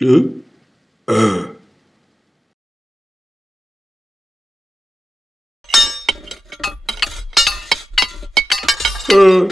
Eh? Eh. Eh.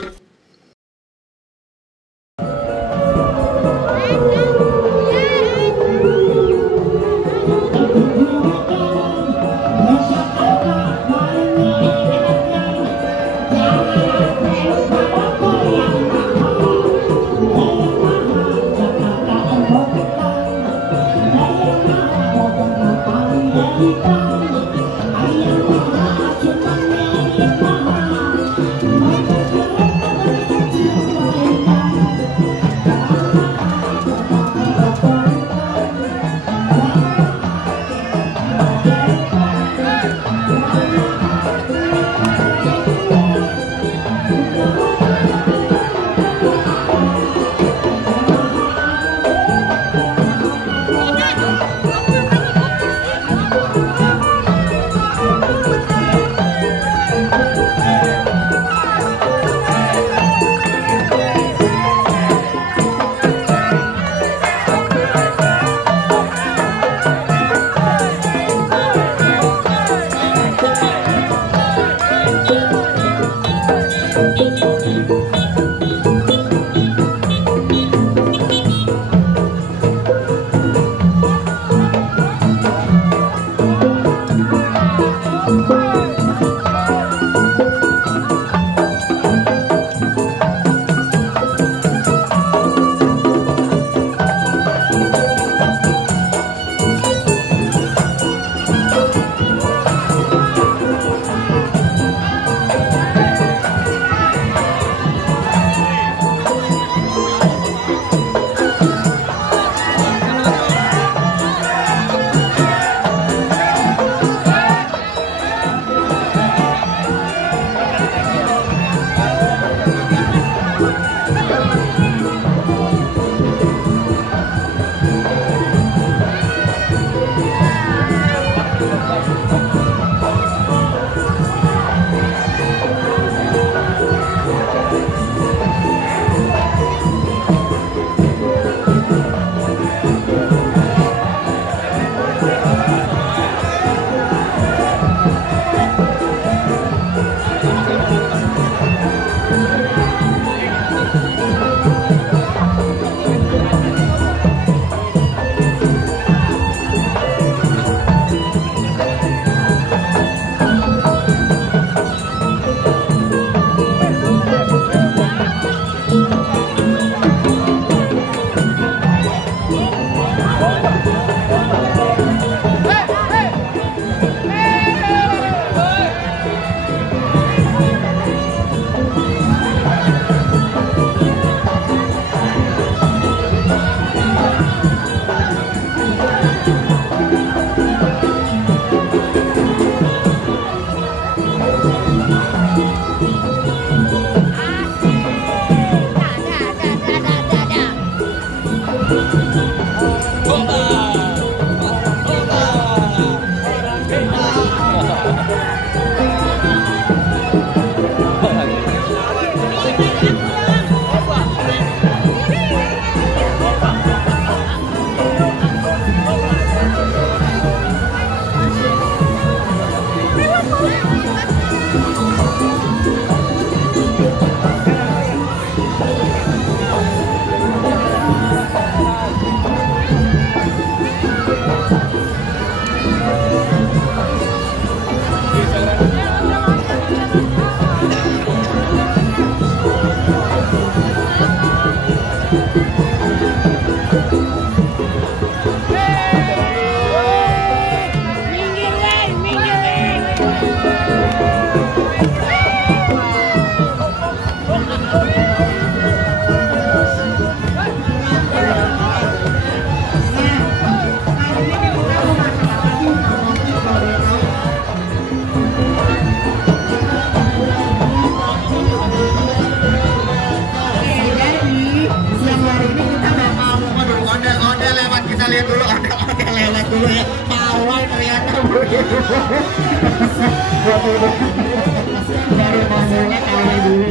Baru masuknya kawin dulu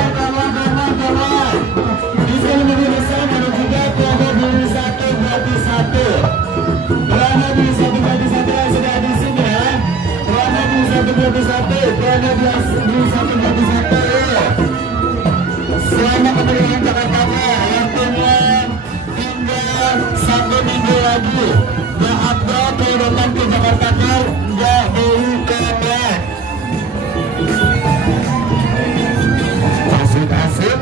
nggak apa-apa. lagi. Mahabra kehidupan ke Jakarta Kar, jauh kalah. Asik-asik.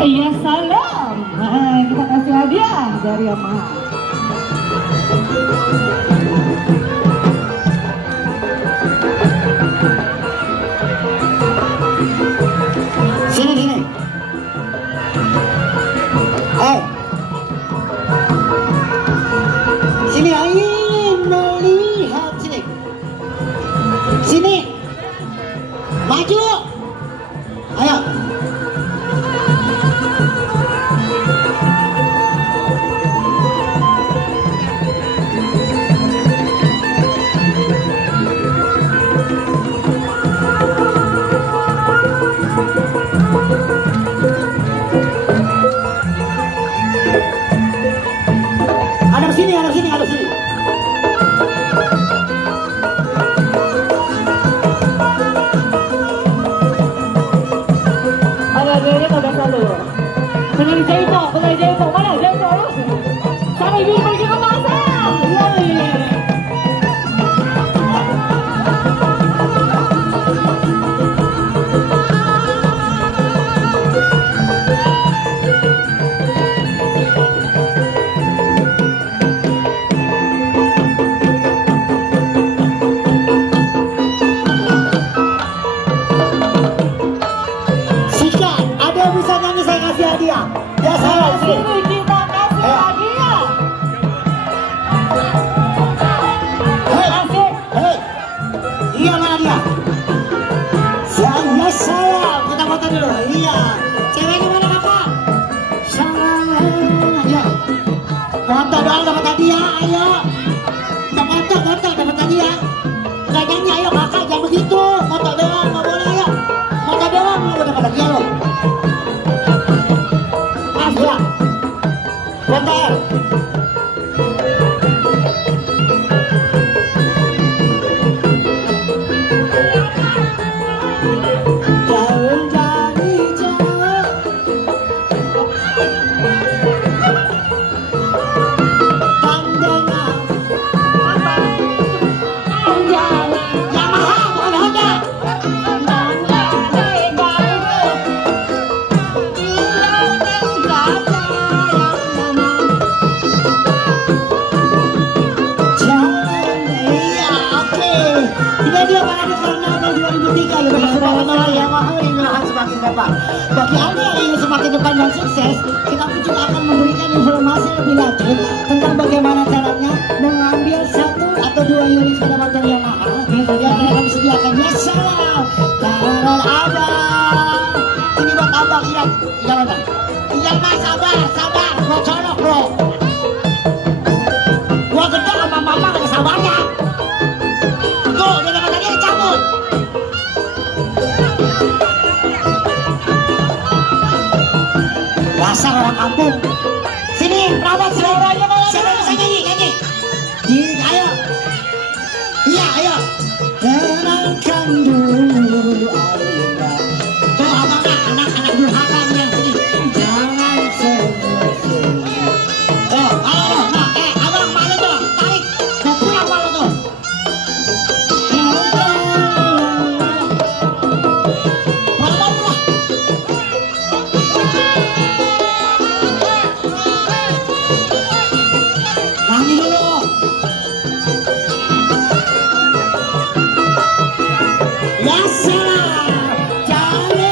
Iya salam. Kita kasih hadiah dari Yamaha. Sini sini. Sini ingin melihat sini. Sini. Maju. Ayo. depan. Bagi Anda yang ingin semakin depan dan sukses, kita pun juga akan memberikan informasi lebih lanjut tentang bagaimana caranya mengambil 1 atau 2 unit sepeda motor Yamaha yang akan disediakan. Ya salam, tangan abang. Ini buat abang, iya mana? Iya mas, sabar, gua colok bro. Gua gede sama mama gak sabarnya. Tuh, dia dapat tadi cabut. Dasar orang kampung. Sini, perawat suaranya mana? Siapa bisa nyanyi? Ayo. Iya, ayo. Tenangkan dulu alina. Tuh abang anak-anak durhaka nih yang sini. Jangan senyum-senyum. Tuh, ayo. Nah, abang malu tuh. Tarik. Mau pulang malu tuh. Nyanyi dulu. Ya salam, Jali.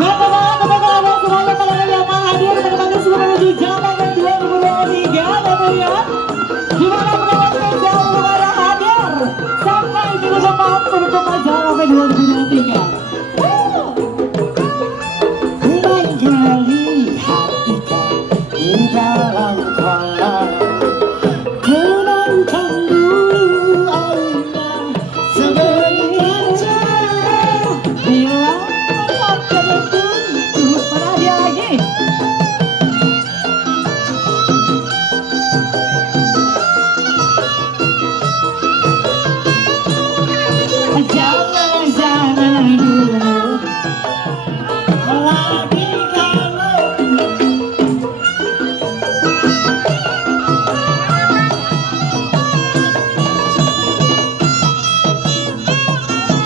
Mantap banget teman-teman semuanya pada yang hadir menemani seluruh menuju Jawa 2023 teman ya. Gimana penonton spesial belum ada hadir sampai di depan penutup acara 2023. Barangkali hatiku di dalam kolam. Tenangkan dulu airnya sebentar. Bila makan itu mana dia lagi? Jangan dulu lagi kalau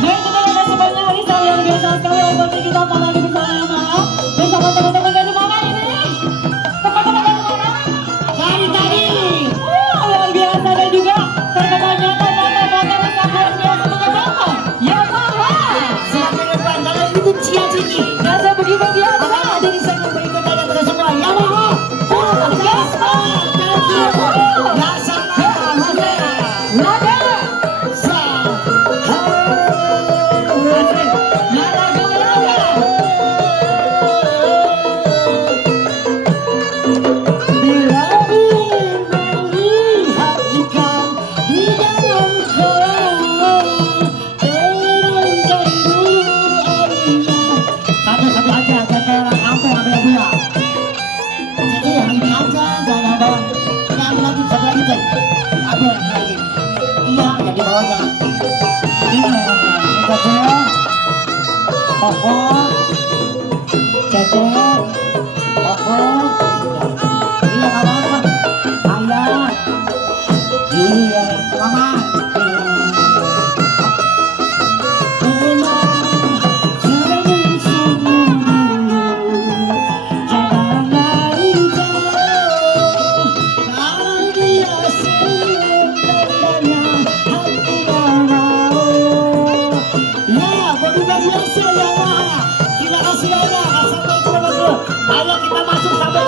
Baik teman-teman semuanya, ini saya luar biasa sekali waktunya kita lagi bersama-sama bersama teman-teman dari mana ini? Teman-teman dari mana? dari tadi. Luar biasa dan juga terkenalnya teman-teman dari sampai biasa mengenal Yamaha. Semakin depan kalau itu cia-ciki. Dan saya begitu biasa. Jadi segmen berikutnya ada pada semua Yamaha full gaspol. Ya salam, Laga. Bila ingin melihat ikan di dalam kolam, tenangkan dulu airnya. Satu-satu aja, jangan orang kampung ambil 2. Jadi yang ini aja, jangan bawa. Ini ambil lagi, satu lagi cek. Ambil lagi. Iya, yang di bawah jangan. Ini cecek. Koko. Cecek. Koko. Iya, nggak apa-apa. Ayah. Iya, mama. Senyum-senyum dulu. Jangan lari jauh. Kalau dia senyum, tandanya hatinya mau. Ya, begitu biasa Yamaha. Terima kasih banyak. Sampai ketemu. Ayo kita masuk sampai